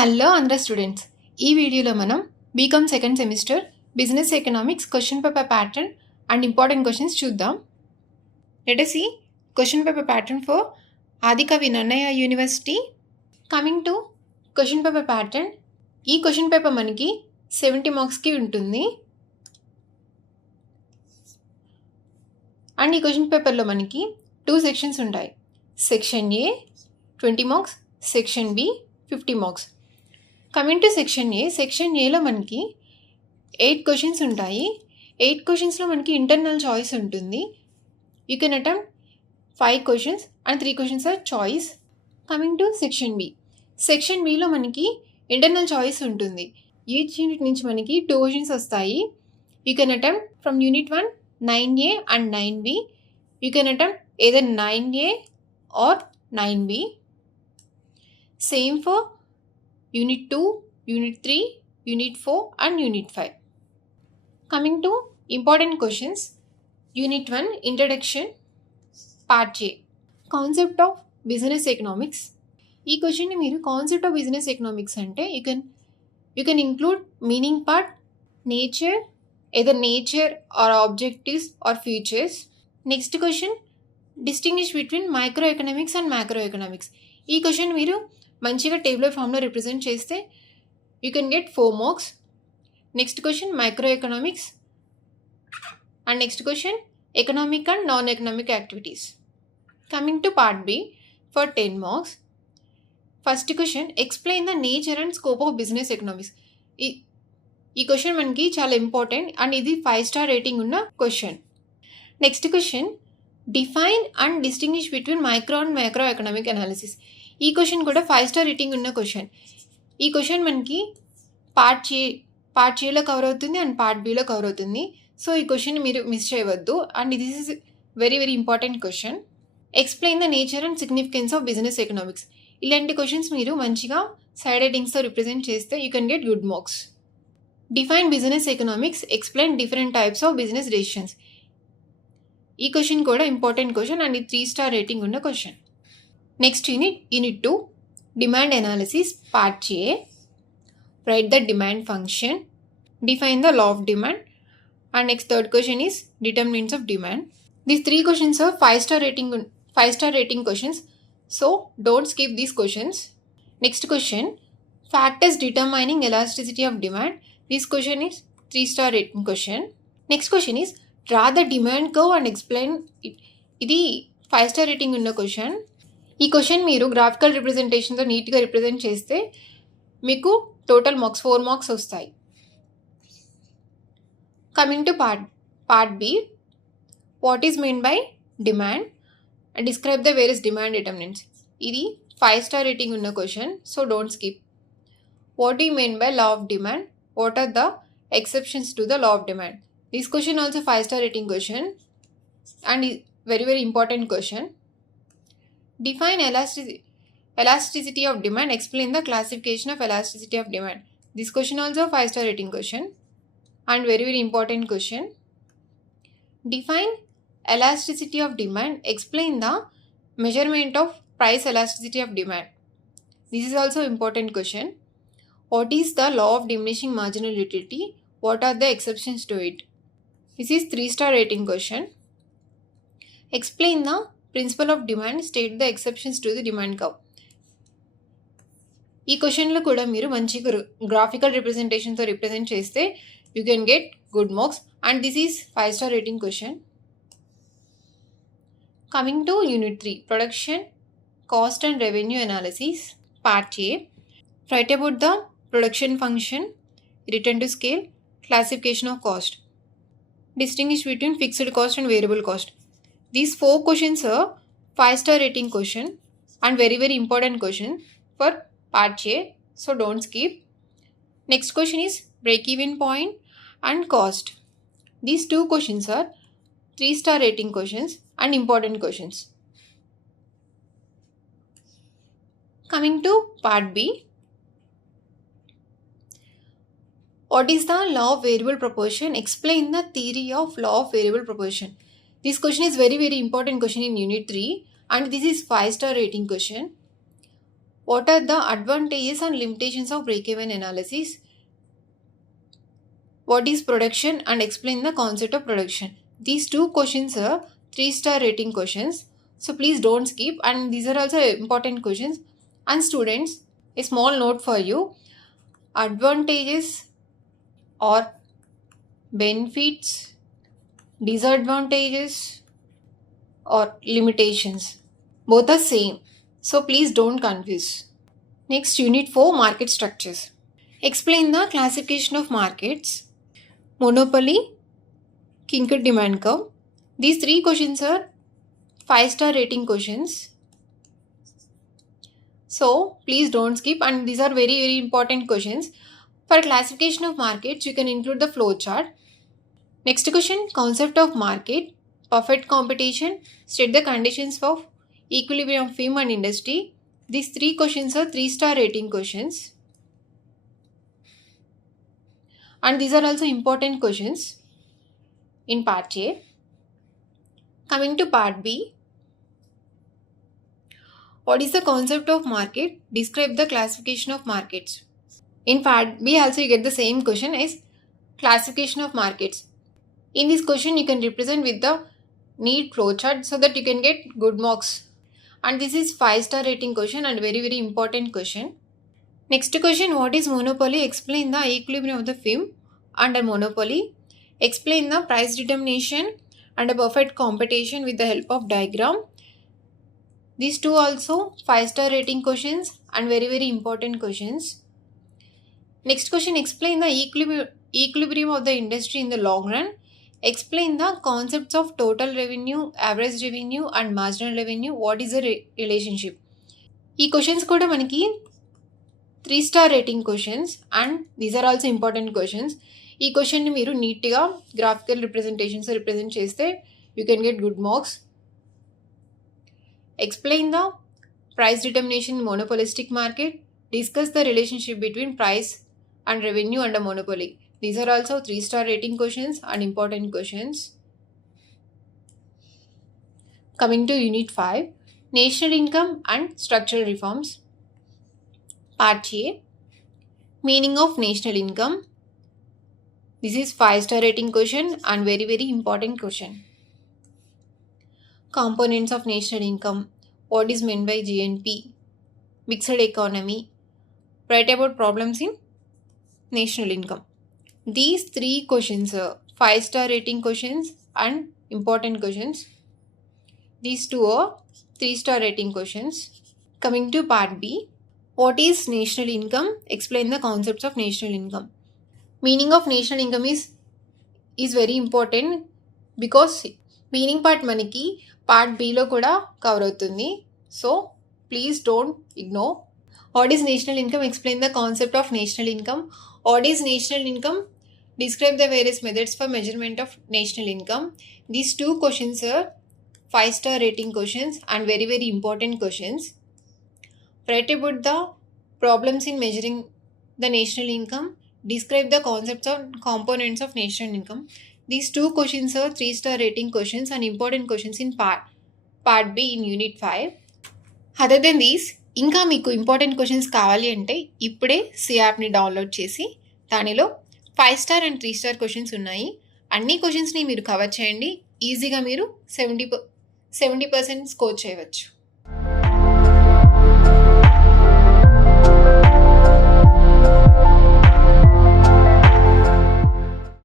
హలో ఆంధ్ర స్టూడెంట్స్, ఈ వీడియోలో మనం BCom second semester business economics question paper pattern and important questions చూద్దాం. Let us see question paper pattern for Adikavi Nannaya university. Coming to question paper pattern, ఈ question paper మనకి 70 మార్క్స్కి ఉంటుంది. అండ్ ఈ క్వశ్చన్ పేపర్లో మనకి 2 సెక్షన్స్ ఉంటాయి. Section A 20 marks, section B 50 marks. Coming to section A, section ఏలో మనకి 8 క్వశ్చన్స్ ఉంటాయి. 8 క్వశ్చన్స్లో మనకి ఇంటర్నల్ చాయిస్ ఉంటుంది. You can attempt 5 questions and 3 questions are choice. Coming to section B, section బిలో మనకి ఇంటర్నల్ చాయిస్ ఉంటుంది. ఈచ్ యూనిట్ నుంచి మనకి 2 క్వశ్చన్స్ వస్తాయి. You can attempt from unit 1 9A and 9B. You can attempt either 9A or 9B. Same for Unit 2, Unit 3, Unit 4 and Unit 5. Coming to important questions. Unit 1, Introduction, Part A. Concept of Business Economics. ఈ క్వశ్చన్ని మీరు concept of business economics అంటే you can include meaning part, nature, either nature or objectives or futures. Next question, distinguish between micro economics and macro economics. ఈ question మీరు మంచిగా tabular ఫామ్లో represent చేస్తే you can get 4 marks. Next question, micro economics. And next question, economic and non economic activities. Coming to part B for 10 marks. First question, explain the nature and scope of business economics. ఈ క్వశ్చన్ మనకి చాలా important and ఇది 5 star rating ఉన్న question. Next question, define and distinguish between micro and micro economic analysis. ఈ question కూడా 5 star rating ఉన్న question. ఈ క్వశ్చన్ మనకి పార్ట్ ఏలో కవర్ అవుతుంది అండ్ పార్ట్ బిలో కవర్ అవుతుంది. సో ఈ క్వశ్చన్ మీరు మిస్ చేయవద్దు and this is very very important question. Explain the nature and significance of business economics. ఇలాంటి క్వశ్చన్స్ మీరు మంచిగా సైడ్ రైటింగ్స్తో రిప్రజెంట్ చేస్తే you can get good marks. Define business economics, explain different types of business decisions. ఈ question కూడా important question and ఇది 3 star rating ఉన్న question. Next unit 2, demand analysis, part A. Write the demand function, define the law of demand. And next third question is determinants of demand. These 3 questions are 5 star rating questions. So don't skip these questions. Next question, factors determining elasticity of demand. This question is 3 star rating question. Next question is draw the demand curve and explain it. ఇది 5 star rating ఉన్న question. ఈ question మీరు graphical రిప్రజెంటేషన్తో నీట్గా represent చేస్తే మీకు total marks 4 marks వస్తాయి. Coming to part B, what is mean by demand and describe the various demand determinants. ఇది 5 స్టార్ రేటింగ్ ఉన్న question. So don't skip. What do you mean by law of demand, what are the exceptions to the law of demand. This question also 5 star rating question and very very important question. Define elasticity of demand, explain the classification of elasticity of demand. This question also 5 star rating question and very very important question. Define elasticity of demand, explain the measurement of price elasticity of demand. This is also important question. What is the law of diminishing marginal utility, what are the exceptions to it. This is 3 star rating question. Explain the principle of demand, state the exceptions to the demand curve. ఈ క్వశ్చన్లో కూడా మీరు మంచిగా గ్రాఫికల్ రిప్రజెంటేషన్తో రిప్రజెంట్ చేస్తే you can get good marks and this is 5 star rating question. Coming to unit 3, production, cost and revenue analysis, part A. Write about the production function, return to scale, classification of cost, distinguish between fixed cost and variable cost. These 4 questions are 5 star rating question and very very important question for part A. So don't skip. Next question is break even point and cost. These 2 questions are 3 star rating questions and important questions. Coming to part B, what is the law of variable proportion, explain the theory of law of variable proportion. This question is very very important question in unit 3 and this is 5 star rating question. What are the advantages and limitations of break-even analysis? What is production and explain the concept of production. These two questions are 3-star rating questions. So please don't skip, and these are also important questions. And students, a small note for you. Advantages or benefits, disadvantages or limitations. Both are same. So please don't confuse. Next, Unit 4, Market Structures. Explain the classification of markets. Monopoly, Kinkard demand curve. These three questions are 5-star rating questions. So please don't skip, and these are very important questions. For classification of markets, you can include the flow chart. Next question, concept of market, perfect competition, state the conditions for equilibrium of firm and industry. These three questions are 3-star rating questions. And these are also important questions in part A. Coming to part B. What is the concept of market? Describe the classification of markets. In part B also you get the same question as classification of markets. In this question you can represent with the neat flowchart so that you can get good marks. And this is 5-star rating question and very important question. Next question, what is monopoly? Explain the equilibrium of the firm under monopoly. Explain the price determination and a perfect competition with the help of diagram. These two also 5-star rating questions and very important questions. Next question, explain the equilibrium of the industry in the long run. Explain the concepts of total revenue, average revenue and marginal revenue. What is the relationship? ఈ క్వశ్చన్స్ కూడా మనకి 3-star rating questions and these are also important questions. ఈ క్వశ్చన్ని మీరు నీట్గా graphical representations represent చేస్తే you can get good marks. Explain the price determination in monopolistic market. Discuss the relationship between price and revenue under monopoly. These are also 3-star rating questions and important questions. Coming to Unit 5, National Income and Structural Reforms. Part A, Meaning of National Income. This is 5-star rating question and very important question. Components of national income. What is meant by GNP? Mixed economy. Write about problems in national income. These three questions are 5-star rating questions and important questions. These two are 3-star rating questions. Coming to part B. What is national income? Explain the concepts of national income. Meaning of national income is very important because meaning part manaki part B lo kuda cover avutundi. So please don't ignore. What is national income? Explain the concept of national income. What is national income? Describe the various methods for measurement of national income. These two questions are 5-star rating questions and very important questions. Write about the problems in measuring the national income. Describe the concepts of components of national income. These two questions are 3-star rating questions and important questions in part B in Unit 5. Other than these, ఇంకా మీకు important questions కావాలి అంటే ఇప్పుడే సి యాప్ని డౌన్లోడ్ చేసి దానిలో 5-star and 3-star questions ఉన్నాయి. అన్ని క్వశ్చన్స్ని మీరు కవర్ చేయండి. ఈజీగా మీరు 70% స్కోర్ చేయవచ్చు.